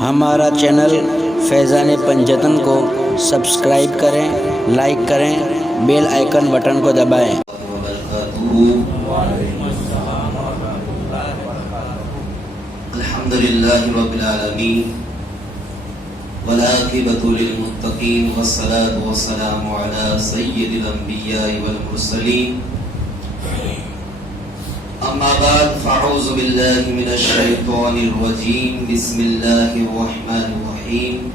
ہمارا چینل فیضان پنجتن کو سبسکرائب کریں، لائک کریں، بیل آئیکن بٹن کو دبائیں۔ الحمدللہ رب العالمین والعاقبۃ للمتقین والصلاة والسلام علی سید الانبیاء والمرسلین اما بعد فاعوذ باللہ من الشیطان الرجیم بسم اللہ الرحمن الرحیم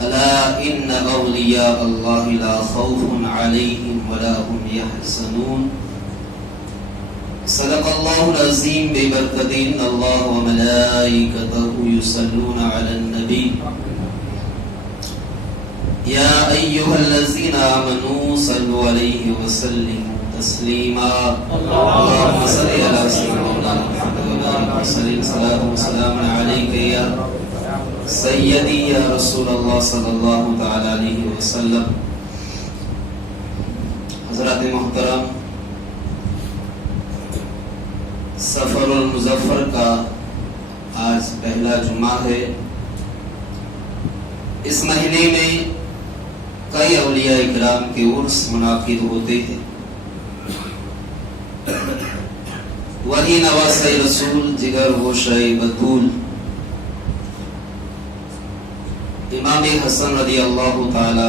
الا ان اولیاء اللہ لا خوف علیہم ولا هم یحزنون صدق اللہ العظیم ببرکت ان اللہ وملائکتہ یصلون علی النبی یا ایہا الذین آمنوا صلوا علیہ وسلموا تسلیما اللہم صلی علی سیدنا محمد وعلی وسلم صلاۃ و سلام علیک یا سیدی یا رسول اللہ صلی اللہ تعالی علیہ وسلم۔ حضرات محترم، سفر المظفر کا آج پہلا جمعہ ہے۔ اس مہینے میں کئی اولیاء کرام کے عرس منعقد ہوتے ہیں۔ وہی نواسۂ رسول، جگر گوشۂ بطول، امام حسن رضی اللہ تعالی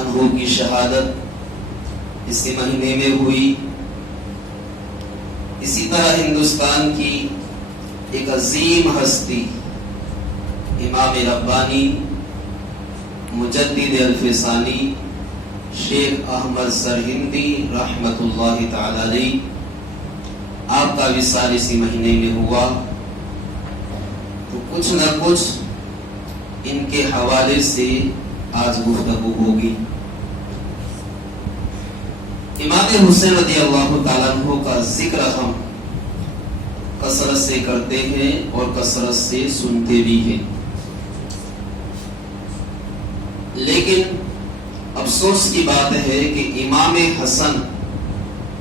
عنہ کی شہادت اسی مہینے میں ہوئی۔ اسی طرح ہندوستان کی ایک عظیم ہستی امام ربانی مجدد الفسانی شیخ احمد سرہندی رحمت اللہ تعالی علیہ، آپ کا وصال اسی مہینے میں ہوا، تو کچھ نہ کچھ ان کے حوالے سے آج گفتگو ہوگی۔ امام حسین رضی اللہ تعالیٰ عنہ کا ذکر ہم کثرت سے کرتے ہیں اور کثرت سے سنتے بھی ہیں، لیکن افسوس کی بات ہے کہ امام حسن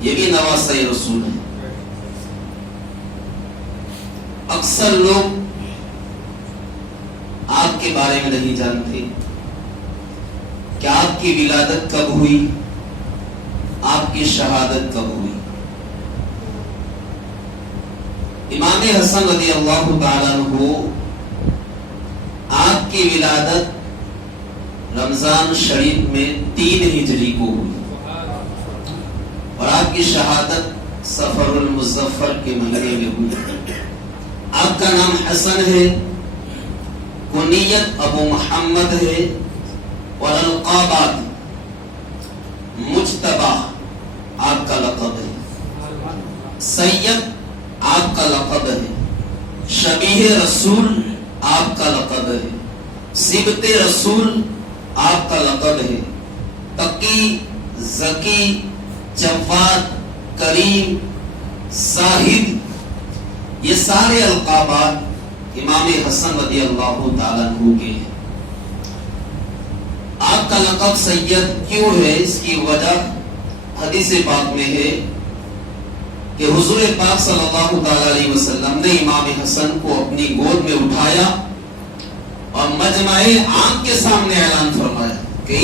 یہ بھی نواسۂ رسول ہیں۔ اکثر لوگ آپ کے بارے میں نہیں جانتے کہ آپ کی ولادت کب ہوئی، آپ کی شہادت کب ہوئی۔ امام حسن رضی اللہ تعالیٰ عنہ آپ کی ولادت رمضان شریف میں 3 ہجری کو ہوئی اور آپ کی شہادت سفر المظفر کے مہینے میں ہوئی۔ آپ کا نام حسن ہے، کنیت ابو محمد ہے، اور القابات مجتبہ آپ کا لقب ہے، سید آپ کا لقب ہے، شبیہ رسول آپ کا لقب ہے، صبت رسول آپ کا لقب ہے، تقی، ذکی، جواد، کریم، زاہد، یہ سارے القابات امام حسن رضی اللہ تعالیٰ عنہ کے ہیں۔ آپ کا لقب سید کیوں ہے؟ اس کی وجہ حدیث پاک میں ہے کہ حضور پاک صلی اللہ تعالیٰ علیہ وسلم نے امام حسن کو اپنی گود میں اٹھایا اور مجمع عام کے سامنے اعلان فرمایا کہ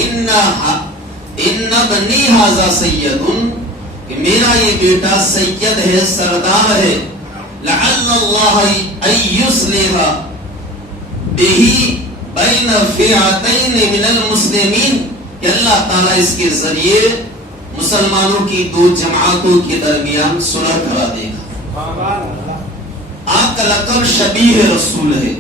ان بنی ھذا سید، کہ میرا یہ بیٹا سید ہے، سردار ہے، لعل اللہ ان یصلح بہ بین فئتین من المسلمین، کہ اللہ تعالیٰ اس کے ذریعے مسلمانوں کی 2 جماعتوں کے درمیان صلح کرا دے گا۔ آپ کا لقب شبیہ رسول ہے۔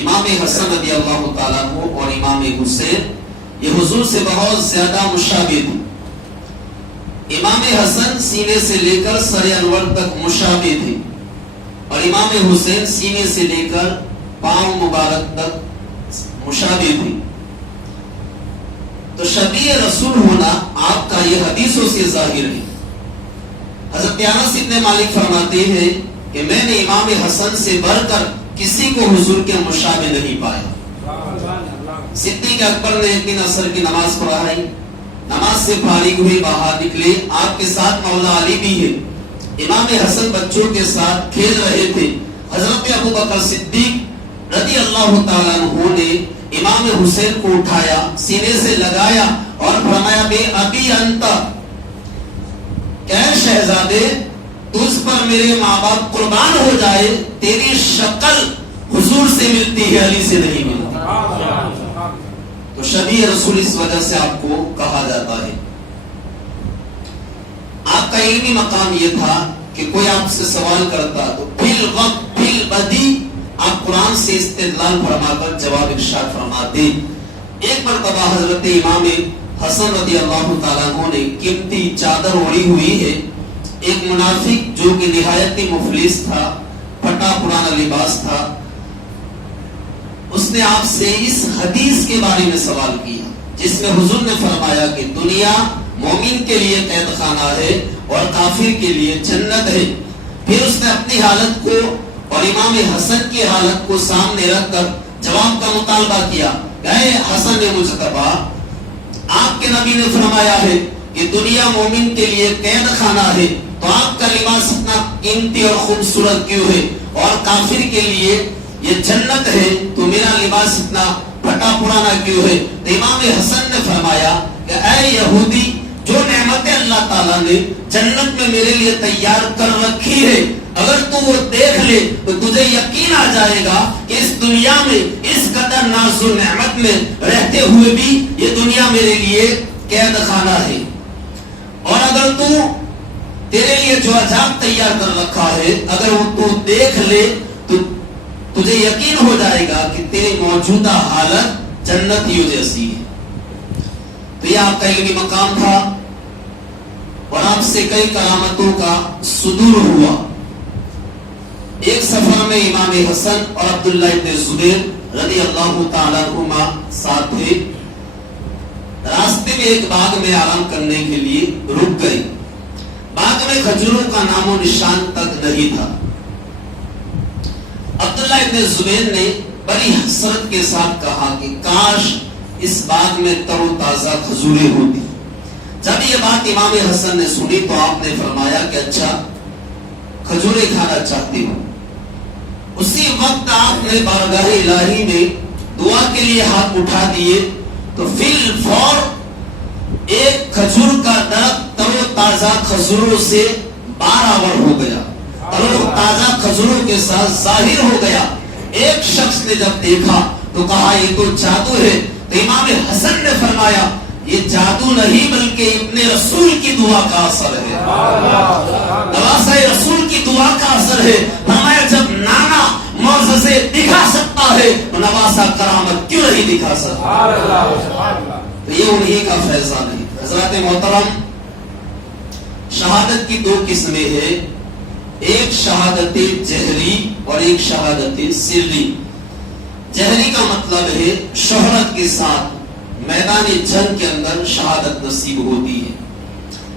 امام حسن رضی اللہ تعالیٰ عنہ اور امام حسین یہ حضور سے بہت زیادہ مشابہ تھے۔ امام حسن سینے سے لے کر سر انور تک مشابہ تھے اور امام حسین سینے سے لے کر پاؤں مبارک تک مشابہ تھے۔ تو شبیہ رسول ہونا آپ کا یہ حدیثوں سے ظاہر ہے۔ حضرت انس بن مالک فرماتے ہیں کہ میں نے امام حسن سے بڑھ کر کسی کو حضور کے مشابہ نہیں پایا۔ صدیق اکبر نے ایک دن عصر کی نماز پڑھائی، نماز سے فارغ ہوئے باہر نکلے، آپ کے ساتھ مولا علی بھی ہے، امام حسن بچوں کے ساتھ کھیل رہے تھے، حضرت ابو بکر صدیق رضی اللہ تعالیٰ عنہ نے امام حسین کو اٹھایا، سینے سے لگایا اور فرمایا بے ابی انت، کہ شہزادے تجھ پر میرے ماں باپ قربان ہو جائے، تیری شکل حضور سے ملتی ہے، علی سے نہیں ملتی۔ تو شبیہ رسول اس وجہ سے آپ کو کہا جاتا ہے۔ آپ کا علمی مقام یہ تھا کہ کوئی آپ سے سوال کرتا تو فی الوقت فی البدی آپ قرآن سے استدلال فرما کر جواب ارشاد فرماتے۔ ایک مرتبہ حضرت امام حسن رضی اللہ تعالیٰ عنہ نے قیمتی چادر اوڑھی ہوئی ہے، ایک منافق جو کہ نہایت ہی مفلس تھا، پھٹا پرانا لباس تھا، اس نے آپ سے اس حدیث کے بارے میں سوال کیا جس میں حضور نے فرمایا کہ دنیا مومن کے لیے قید خانہ ہے اور کافر کے لیے جنت ہے۔ پھر اس نے اپنی حالت کو اور امام حسن کی حالت کو سامنے رکھ کر جواب کا مطالبہ کیا کہ اے حسن مجتبی، آپ کے نبی نے فرمایا ہے کہ دنیا مومن کے لیے قید خانہ ہے، تو آپ کا لباس اتنا قیمتی اور خوبصورت کیوں ہے؟ اور کافر کے لیے یہ جنت ہے تو میرا لباس اتنا پھٹا پرانا کیوں ہے؟ تو امام حسن نے فرمایا کہ اے یہودی، جو نعمت اللہ تعالیٰ نے جنت میں میرے لیے تیار کر رکھی ہے، اگر تو وہ دیکھ لے تو تجھے یقین آ جائے گا کہ اس دنیا میں اس قدر ناز و نعمت میں رہتے ہوئے بھی یہ دنیا میرے لیے قید خانہ ہے۔ اور اگر تو تیرے لیے جو عذاب تیار کر رکھا ہے اگر وہ تو دیکھ لے تو تجھے یقین ہو جائے گا کہ تیری موجودہ حالت جنت ہی جیسی ہے۔ تو یہ آپ کا علمی مقام تھا اور آپ سے کئی کرامتوں کا صدور ہوا۔ ایک سفر میں امام حسن اور عبداللہ ابن زبیر رضی اللہ تعالیٰ عنہما ساتھ تھے، راستے میں ایک باغ میں آرام کرنے کے لیے رک گئے۔ باغ میں کھجوروں کا نام و نشان تک نہیں تھا۔ عبداللہ ابن زبیر نے بڑی حسرت کے ساتھ کہا کہ کاش اس باغ میں تر و تازہ کھجوریں ہوتی۔ جب یہ بات امام حسن نے سنی تو آپ نے فرمایا کہ اچھا کھجوریں کھانا چاہتی ہوں۔ اسی وقت آپ نے بارگاہ الہی میں دعا کے لیے ہاتھ اٹھا دیے تو فی الفور ایک کھجور کا درخت تر و تازہ کھجوروں سے بارآور ہو گیا، تر و تازہ کھجوروں کے ساتھ ظاہر ہو گیا۔ ایک شخص نے جب دیکھا تو کہا یہ تو جادو ہے۔ تو امام حسن نے فرمایا یہ جادو نہیں بلکہ ابن رسول کی دعا کا اثر ہے، نواسہ رسول کی دعا کا اثر ہے۔ فرمایا جب نانا معجزے دکھا سکتا ہے تو نواسہ کرامت کیوں نہیں دکھا سکتا؟ تو یہ انہی کا فیضان ہے۔ حضرات محترم، شہادت کی دو قسمیں ہیں، ایک شہادت جہری اور ایک شہادت سری۔ جہری کا مطلب ہے شہرت کے ساتھ میدان جنگ کے اندر شہادت نصیب ہوتی ہے،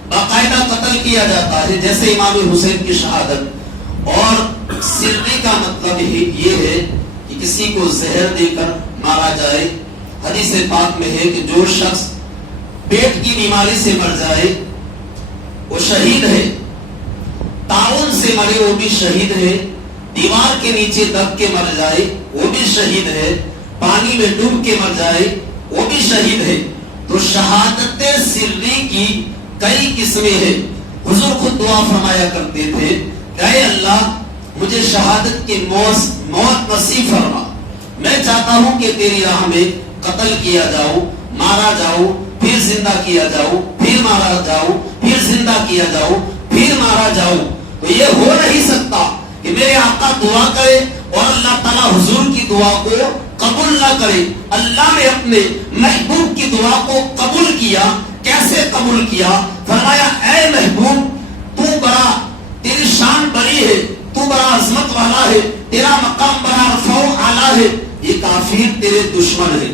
باقاعدہ قتل کیا جاتا ہے جیسے امام حسین کی شہادت۔ اور سری کا مطلب یہ ہے کہ کسی کو زہر دے کر مارا جائے۔ حدیث پاک میں ہے کہ جو شخص پیٹ کی بیماری سے مر جائے وہ شہید ہے، تعاون سے مرے وہ بھی شہید ہے، دیوار کے نیچے دب کے مر جائے وہ بھی شہید ہے، پانی میں ڈوب کے مر جائے وہ بھی شہید ہے۔ تو شہادت سری کی کئی قسمیں ہیں۔ حضور خود دعا فرمایا کرتے تھے کہ اے اللہ مجھے شہادت کی موت نصیب فرما، میں چاہتا ہوں کہ تیری راہ میں قتل کیا جاؤں، مارا جاؤں، پھر زندہ کیا جاؤں، پھر مارا جاؤں، پھر زندہ کیا جاؤں، پھر مارا جاؤں۔ تو یہ ہو نہیں سکتا کہ میرے آقا دعا کرے اور اللہ تعالیٰ حضور کی دعا کو قبول نہ کرے۔ اللہ نے اپنے محبوب کی دعا کو قبول کیا۔ کیسے قبول کیا؟ فرمایا اے محبوب تو بڑا، تیری شان بڑی ہے، تو بڑا عظمت والا ہے، تیرا مقام بڑا رفع و اعلیٰ ہے، یہ کافر تیرے دشمن ہے،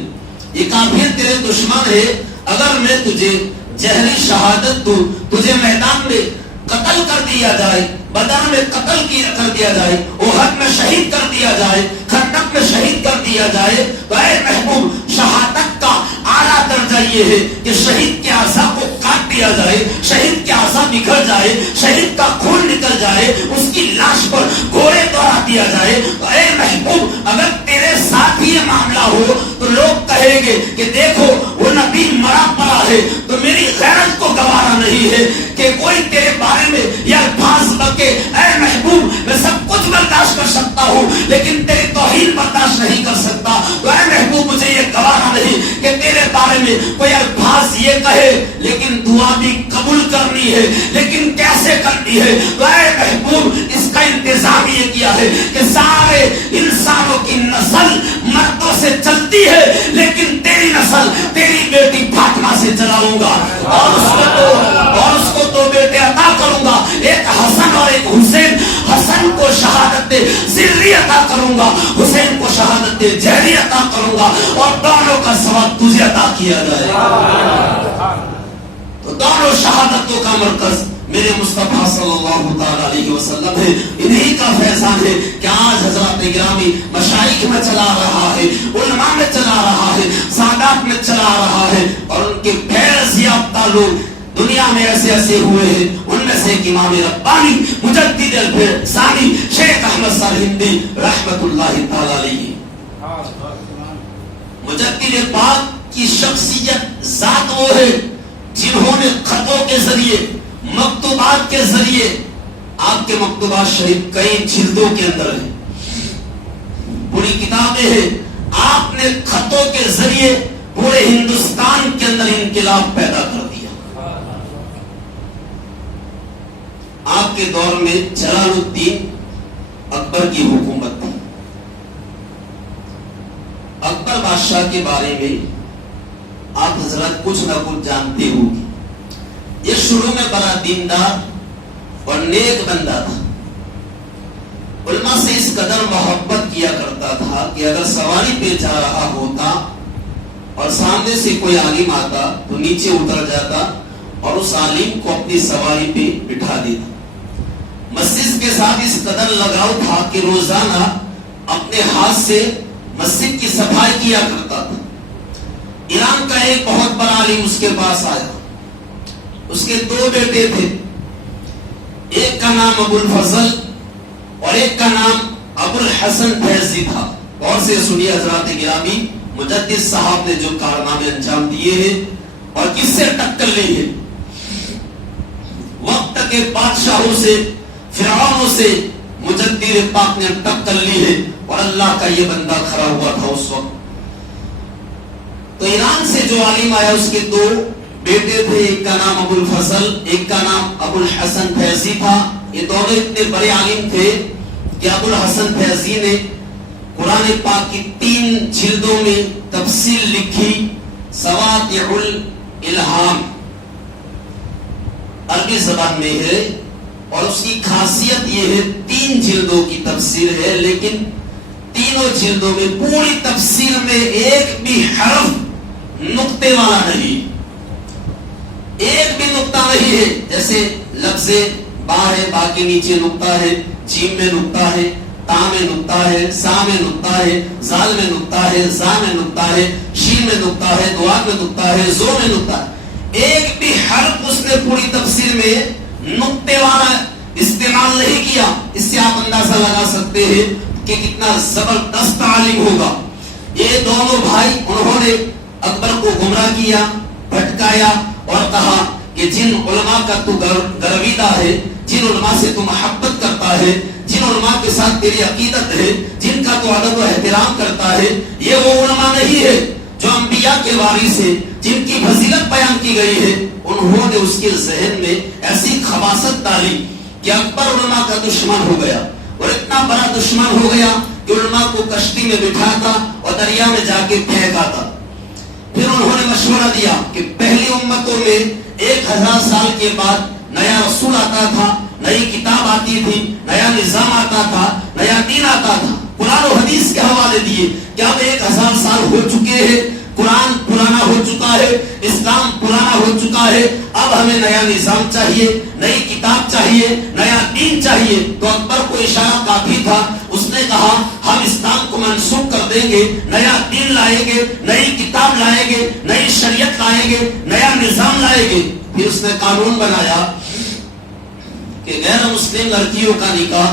یہ کافر تیرے دشمن ہے۔ اگر میں تجھے جہری شہادت دوں، تجھے میدان میں قتل کر دیا جائے، بدر میں قتل کر دیا جائے، احد میں شہید کر دیا جائے، خندق میں شہید کر دیا جائے، تو اے محبوب شہادت کا اعلیٰ درجہ یہ ہے کہ شہید کے اعضاء کو کاٹ دیا جائے، شہید کے اعضاء بکھر جائے، شہید کا خون نکل جائے، اس کی لاش پر گھوڑے دوڑا دیا دیا جائے تو اے محبوب اگر تیرے ساتھ یہ معاملہ ہو تو لوگ کہیں گے کہ دیکھو وہ نبی مرا پڑا ہے تو میری غیرت کو گوارا نہیں ہے کہ کوئی تیرے بارے میں یہ الفاظ بکے. اے محبوب میں سب کچھ برداشت کر سکتا ہوں لیکن تیری توہین برداشت نہیں کر سکتا. تو اے محبوب مجھے یہ گوارا نہیں کہ تیرے بارے میں کوئی الفاظ یہ کہے لیکن دعا بھی قبول کرنی ہے. لیکن کیسے کرنی ہے؟ تو اے محبوب اس کا انتظام یہ کیا ہے کہ سارے انسانوں کی نسل مردوں سے چلتی ہے لیکن تیری نسل تیری بیٹی فاطمہ سے چلاؤں گا اور اس کو دو بیٹے عطا کروں گا, ایک حسن اور ایک حسین. حسن کو شہادت سری عطا کروں گا, حسین کو شہادت جہری عطا کروں گا اور دونوں کا ثواب تجھے عطا کیا جائے گا. تو دونوں شہادتوں کا مرکز میرے مصطفیٰ صلی اللہ تعالی علیہ وسلم ہے. انہی کا فیضان ہے کہ آج حضرات گرامی مشائخ میں چلا رہا ہے, علماء میں چلا رہا ہے, سادات میں چلا رہا ہے اور ان کے فیض یافتہ لوگ دنیا میں ایسے ایسے ہوئے ہیں. ان میں سے ایک امام ربانی مجدد الفیضانی شیخ احمد صالح ہندی رحمت اللہ تعالی علیہ. مجدد پاک کی شخصیت ذات وہ ہے جنہوں نے خطوں کے ذریعے مکتوبات کے ذریعے, آپ کے مکتوبات شریف کئی جلدوں کے اندر ہیں, پوری کتابیں ہیں, آپ نے خطوں کے ذریعے پورے ہندوستان کے اندر انقلاب پیدا کر دیا. آپ کے دور میں جلال الدین اکبر کی حکومت تھی. اکبر بادشاہ کے بارے میں آپ حضرات کچھ نہ کچھ جانتے ہو. یہ شروع میں بڑا دیندار اور نیک بندہ تھا. علماء سے اس قدر محبت کیا کرتا تھا کہ اگر سواری پہ جا رہا ہوتا اور سامنے سے کوئی عالم آتا تو نیچے اتر جاتا اور اس عالم کو اپنی سواری پہ بٹھا دیتا. مسجد کے ساتھ اس قدر لگاؤ تھا کہ روزانہ اپنے ہاتھ سے مسجد کی صفائی کیا کرتا تھا. ایران کا ایک بہت بڑا عالم اس کے پاس آیا. اس کے دو بیٹے تھے, ایک کا نام ابو الفضل اور ایک کا نام ابو الحسن فیضی تھا. اور سے سنیے حضرات گرامی مجدد صاحب نے جو کارنامے انجام دیے ہیں اور کس سے ٹکر لی ہے. وقت کے بادشاہوں سے فرعونوں سے مجدد پاک نے ٹکر لی ہے اور اللہ کا یہ بندہ کھڑا ہوا تھا اس وقت. تو ایران سے جو عالم آیا اس کے دو بیٹے تھے, ایک کا نام ابو الفضل, ایک کا نام ابو الحسن فیضی تھا. یہ دونوں اتنے بڑے عالم تھے کہ ابو الحسن فیضی نے قرآن پاک کی 3 جلدوں میں تفسیر لکھی, سواطع الالہام, عربی زبان میں ہے اور اس کی خاصیت یہ ہے 3 جلدوں کی تفسیر ہے لیکن تینوں جلدوں میں پوری تفسیر میں ایک بھی حرف نقطے والا نہیں, ایک بھی نقطہ نہیں ہے. جیسے لفظ با ہے, با کے نیچے نقطہ ہے, جیم میں نقطہ ہے, تا میں نقطہ ہے, سا میں نقطہ ہے, زال میں نقطہ ہے, زا میں نقطہ ہے, شین میں نقطہ ہے, دعا میں نقطہ ہے, زو میں نقطہ ہے. ایک بھی حرف اس نے پوری تفسیر میں نقطے والا استعمال نہیں کیا. اس سے آپ اندازہ لگا سکتے ہیں کہ کتنا زبردست عالم ہوگا. یہ دونوں بھائی انہوں نے اکبر کو گمراہ کیا, بھٹکایا اور کہا کہ جن علماء کا تو گرویدہ ہے, جن علماء سے تو محبت کرتا ہے, جن علماء کے ساتھ تیری عقیدت ہے, جن کا تو ادب و احترام کرتا ہے, یہ وہ علماء نہیں ہے جو انبیاء کے وارث ہیں, جن کی فضیلت بیان کی گئی ہے. انہوں نے اس کے ذہن میں ایسی خباثت ڈالی کہ اکبر علماء کا دشمن ہو گیا اور اتنا بڑا دشمن ہو گیا کہ علماء کو کشتی میں بٹھاتا اور دریا میں جا کے پھینکاتا. پھر انہوں نے مشورہ دیا کہ پہلی امتوں میں 1000 سال کے بعد نیا رسول آتا تھا, نئی کتاب آتی تھی, نیا نظام آتا تھا, نیا دین آتا تھا. قرآن و حدیث کے حوالے دیے کہ اب 1000 سال ہو چکے ہیں, قرآن پرانا ہو چکا ہے, اسلام پرانا ہو چکا ہے, اب ہمیں نیا نظام چاہیے, نئی کتاب چاہیے, نیا دین چاہیے. تو اکبر کو اشارہ کافی تھا. اس نے کہا ہم اسلام کو منسوخ کر دیں گے, نیا دین لائیں گے, نئی کتاب لائیں گے, نئی شریعت لائیں گے, نیا نظام لائیں گے. پھر اس نے قانون بنایا کہ غیر مسلم لڑکیوں کا نکاح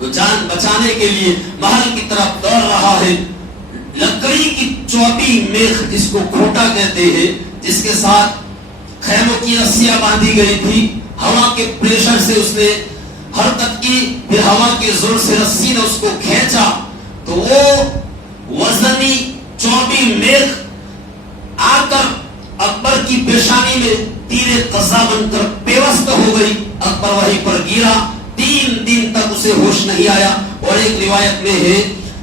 تو جان بچانے کے لیے محل کی طرف دوڑ رہا ہے. لکڑی کی چوبی میخ جس کو کھوٹا کہتے ہیں، جس کے ساتھ خیموں کی رسیاں باندھی گئی تھی، ہوا کے پریشر سے اس نے حرکت کی، پھر ہوا کے زور سے رسی نے اس کو کھینچا تو وہ وزنی چوبی میخ آ کر اکبر کی پیشانی میں تیر قضا بن کر پیوست ہو گئی. اکبر وہیں پر گرا. 3 دن تک اسے ہوش نہیں آیا، اور ایک روایت میں ہے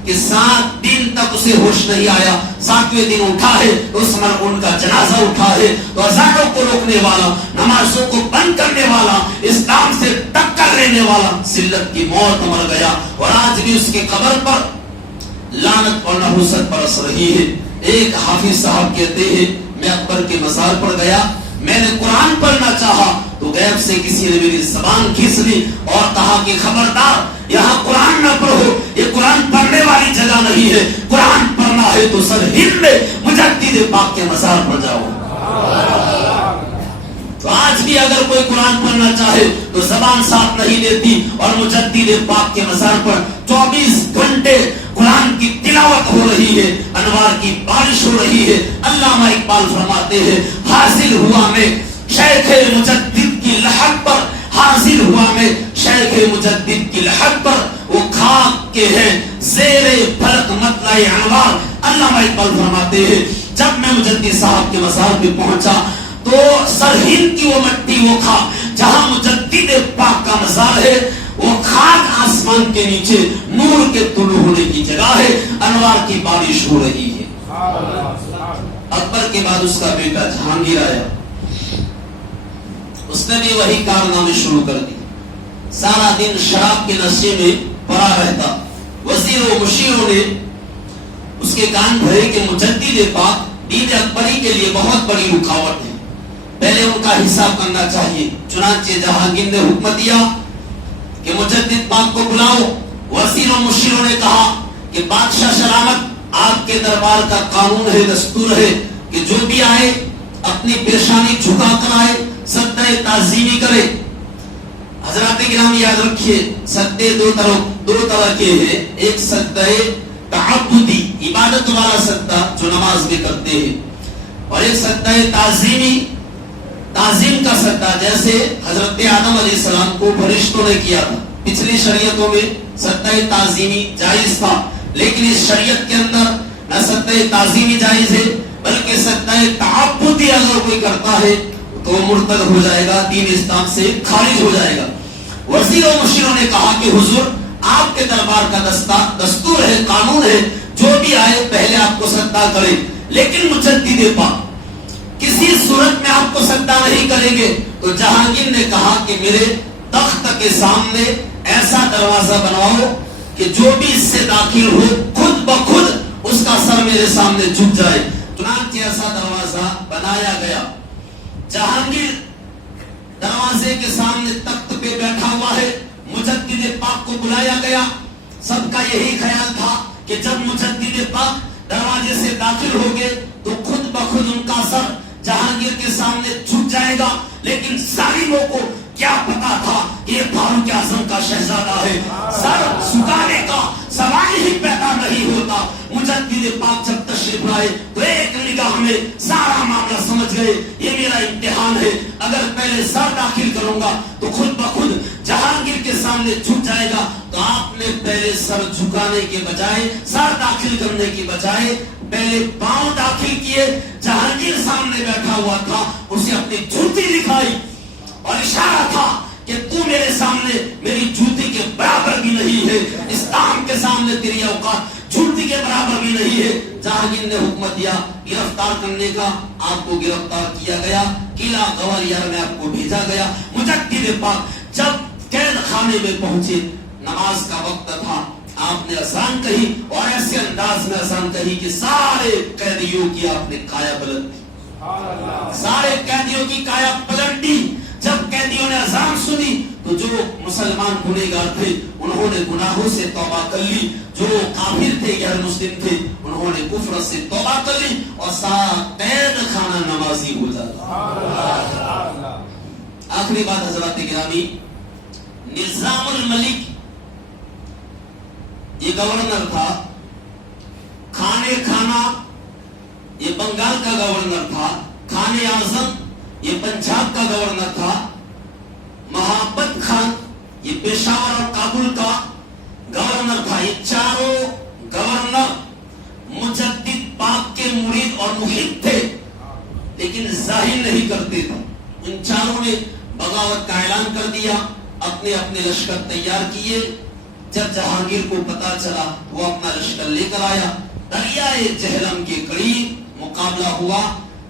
کہ 7 دن تک اسے ہوش نہیں آیا. 7ویں دن اٹھا ہے، اس مرحوم کا جنازہ اٹھا ہے. تو اذانوں کو روکنے والا، نمازوں کو بند کرنے والا، اسلام سے ٹکر لینے والا ذلت کی موت مر گیا، اور آج بھی اس کی قبر پر لعنت اور نحوست برس رہی ہے. ایک حافظ صاحب کہتے ہیں میں اکبر کے مزار پر گیا، میں نے قرآن پڑھنا چاہا تو غیب سے کسی نے میری زبان کھینچ لی اور کہا کہ خبردار یہاں قرآن نہ پڑھو، یہ قرآن پڑھنے والی جگہ نہیں ہے، قرآن پڑھنا ہے تو سر ہند میں مجدد پاک کے مزار پر جاؤ. تو آج بھی اگر کوئی قرآن پڑھنا چاہے تو زبان ساتھ نہیں دیتی، اور مجدد پاک کے مزار پر 24 گھنٹے قرآن کی تلاوت ہو رہی ہے، انوار کی بارش ہو رہی ہے. علامہ اقبال فرماتے ہیں حاصل ہوا میں شیخ مجدد کی لحد پر، حاصل ہوا میں شیخ مجدد کی لحد پر، وہ خاک کے ہیں زیر فلک مطلع انوار. علامہ اقبال فرماتے ہیں جب میں مجدد صاحب کے مزار پہ پہنچا تو سرہند کی وہ مٹی، وہ خاک جہاں مجدد پاک کا مزار ہے، وہ خاک آسمان کے نیچے نور کے طلوع ہونے کی جگہ ہے، انوار کی بارش ہو رہی ہے. اکبر کے بعد اس کا بیٹا جہانگیر آیا، اس نے بھی وہی کارنامے شروع کر دی. سارا دن شراب کے نشے میں پڑا رہتا. وزیروں مشیروں نے اس کے کان بھرے کہ مجدد پاک دین اکبری کے لیے بہت بڑی رکاوٹ ہے، پہلے ان کا حساب کرنا چاہیے. چنانچہ جہانگیر نے حکم دیا کہ مجدد پاک کو بلاؤ. وزیروں مشیروں نے کہا کہ بادشاہ سلامت، آپ کے دربار کا قانون ہے، دستور ہے کہ جو بھی آئے اپنی پیشانی جھکا کر آئے، سجدہ تعظیمی کرے. حضرات گرامی یاد رکھیے سجدے دو طرح کے ہیں، ایک سجدہ تعبدی عبادت والا سجدہ جو نماز میں کرتے ہیں، اور ایک سجدہ تعظیمی، تعظیم کا سجدہ جیسے حضرت آدم علیہ السلام کو فرشتوں نے کیا تھا. پچھلی شریعتوں میں سجدہ تعظیمی جائز تھا، لیکن اس شریعت کے اندر نہ سجدہ تعظیمی جائز ہے بلکہ سجدہ تعبدی اگر کوئی کرتا ہے تو مرتد ہو جائے گا، دین اسلام سے خارج ہو جائے گا. وزیروں مشیروں نے کہا کہ حضور آپ کے دربار کا دستور ہے، قانون ہے، جو بھی آئے پہلے آپ کو سجدہ کرے، لیکن مجدد پاک کسی صورت میں آپ کو سجدہ نہیں کریں گے. تو جہانگیر نے کہا کہ میرے تخت کے سامنے ایسا دروازہ بنواؤ کہ جو بھی اس سے داخل ہو خود بخود اس کا سر میرے سامنے جھک جائے. چنانچہ ایسا دروازہ بنایا گیا. جہانگیر دروازے کے سامنے تخت پہ بیٹھا ہوا ہے، مجدد پاک کو بلایا گیا. سب کا یہی خیال تھا کہ جب مجدد پاک دروازے سے داخل ہو گئے تو خود بخود ان کا سر جہانگیر کے سامنے جھک جائے گا. لیکن ظالموں کو کیا پتا تھا یہ فاروق اعظم کا شہزادہ ہے، سر جھکانے کا سوال ہی پیدا نہیں ہوتا. مجدد پاک جب تشریف لائے تو ایک نگاہ میں سارا معاملہ سمجھ گئے، یہ میرا امتحان ہے، اگر پہلے سر داخل کروں گا تو خود بخود جہانگیر کے سامنے جھک جائے گا. تو آپ نے پہلے سر جھکانے کے بجائے، سر داخل کرنے کی بجائے پہلے پاؤں داخل کیے. جہانگیر سامنے بیٹھا ہوا تھا، اسے اپنی جوتی دکھائی اور اشارہ تھا کہ تو میرے سامنے میری جوتی کے برابر بھی نہیں ہے، اسلام کے سامنے تیری اوقات جوتی کے برابر بھی نہیں ہے. جہانگیر نے حکم دیا گرفتار کرنے کا. آپ کو گرفتار کیا گیا، قلعہ گوالیار میں آپ کو بھیجا گیا. مجدد پاک جب قید خانے میں پہنچے، نماز کا وقت تھا، آپ نے اذان کہی اور ایسے انداز میں اذان کہی کہ سارے قیدیوں کی آپ نے کایا پلٹ دی. سارے قیدیوں کی کایا پلٹ دی. جب قیدیوں نے اذان سنی تو جو مسلمان گنہگار تھے انہوں نے گناہوں سے توبہ کر لی، جو کافر تھے غیر مسلم تھے انہوں نے کفر سے توبہ کر لی، اور سارا قید خانہ نمازی ہو جاتا. آخری بات حضرات گرامی، نظام الملک یہ گورنر تھا. خانے کھانا یہ بنگال کا گورنر تھا. خانے اعظم یہ پنجاب کا گورنر تھا. محبت خان یہ پشاور اور کابل کا گورنر تھا. یہ چاروں گورنر مجدد پاک کے مرید اور محب تھے، لیکن ظاہر نہیں کرتے تھے. ان چاروں نے بغاوت کا اعلان کر دیا، اپنے اپنے لشکر تیار کیے. جب جہانگیر کو پتا چلا وہ اپنا لشکر لے کر آیا. دریائے جہلم کے قریب مقابلہ ہوا.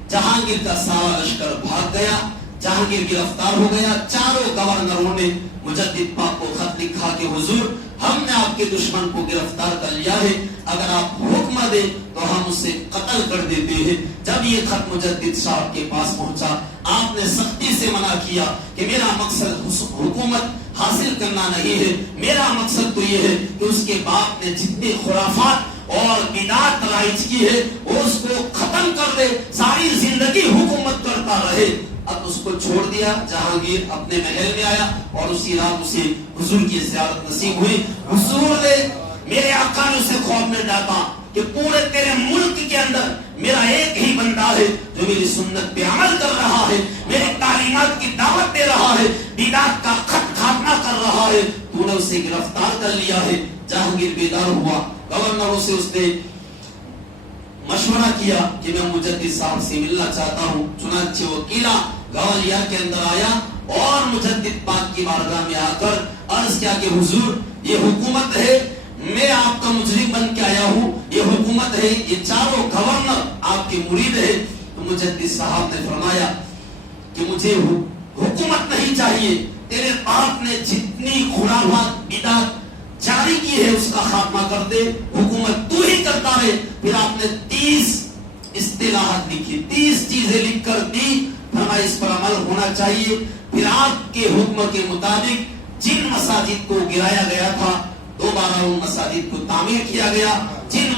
جہانگیر کا سارا لشکر بھاگ گیا. جہانگیر گرفتار ہو گیا. چاروں گورنروں نے مجدد پاک کو خط لکھا کہ حضور ہم نے آپ کے دشمن کو گرفتار کر لیا ہے، اگر آپ حکم دیں تو ہم اسے قتل کر دیتے ہیں. جب یہ خط مجدد صاحب کے پاس پہنچا، آپ نے سختی سے منع کیا کہ میرا مقصد حکومت حاصل کرنا نہیں ہے، میرا مقصد تو یہ ہے کہ اس کے باپ نے جتنے خرافات اور بدعات رائج کی ہے وہ اس کو ختم کر دے، ساری زندگی حکومت کرتا رہے. اب اس کو چھوڑ دیا. جہانگیر اپنے محل میں آیا اور اسی رات اسے حضور کی زیارت نصیب ہوئی. حضور نے میرے آقا نے اسے خواب میں ڈالا کہ پورے تیرے ملک کے اندر میرا ایک ہی بندہ ہے جو میری سنت پہ عمل کر رہا ہے، میری تعلیمات کی دعوت دے رہا ہے، بدعات کا خاتمہ کر رہا ہے. تو نے اسے گرفتار کر لیا ہے. جہانگیر بیدار ہوا. گورنروں سے اس نے مشورہ کیا کہ میں مجدد صاحب سے ملنا چاہتا ہوں. چنانچہ وہ قلعہ گوالیار کے اندر آیا اور مجدد پاک کی بارگاہ میں آ کر عرض کیا کہ حضور یہ حکومت ہے، میں آپ کا مجرم بن کے آیا ہوں، یہ حکومت ہے، یہ چاروں گورنر آپ کے مرید ہیں. تو مجدد صاحب نے فرمایا کہ مجھے حکومت نہیں چاہیے، تیرے باپ نے جتنی خرافات بدعات جاری کی ہے اس کا خاتمہ کر دے، حکومت تو ہی کرتا رہے. پھر آپ نے 30 اصطلاحات لکھی، 30 چیزیں لکھ کر دی. فرمایا اس پر عمل ہونا چاہیے. پھر آپ کے حکم کے مطابق جن مساجد کو گرایا گیا تھا دوبارہ ان مساجد کو تعمیر کیا گیا. جن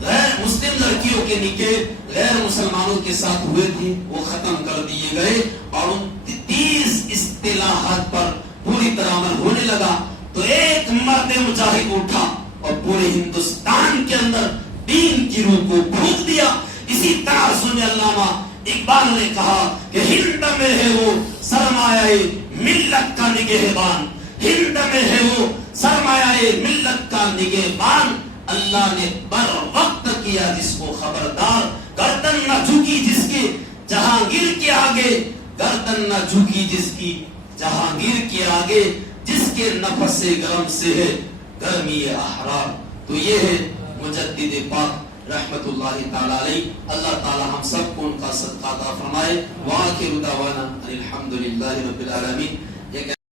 غیر مسلم لڑکیوں کے نکاح غیر مسلمانوں کے ساتھ ہوئے تھے وہ ختم کر دیے گئے اور ان 30 اصطلاحات پر پوری طرح عمل ہونے لگا. تو ایک مرد مجاہد اٹھا اور پورے ہندوستان کے اندر دین کی روح کو پھونک دیا. اسی طرح سن علامہ اقبال نے کہا کہ ہند میں ہے وہ سرمایہ ملت کا نگہبان، ہند میں ہے وہ سرمایہ ملت کا نگہبان. اللہ نے بر وقت کیا جس کو خبردار، گردن نہ جھکی جس کے جہانگیر کے آگے، گردن نہ جھکی جس کی جہانگیر کے آگے، جس کے نفس سے گرم سے ہے گرمی احرار. تو یہ ہے مجدد پاک رحمت اللہ تعالی علیہ. اللہ تعالی ہم سب کو ان کا صدقہ عطا فرمائے. وآخر دعوانا الحمدللہ رب العالمین.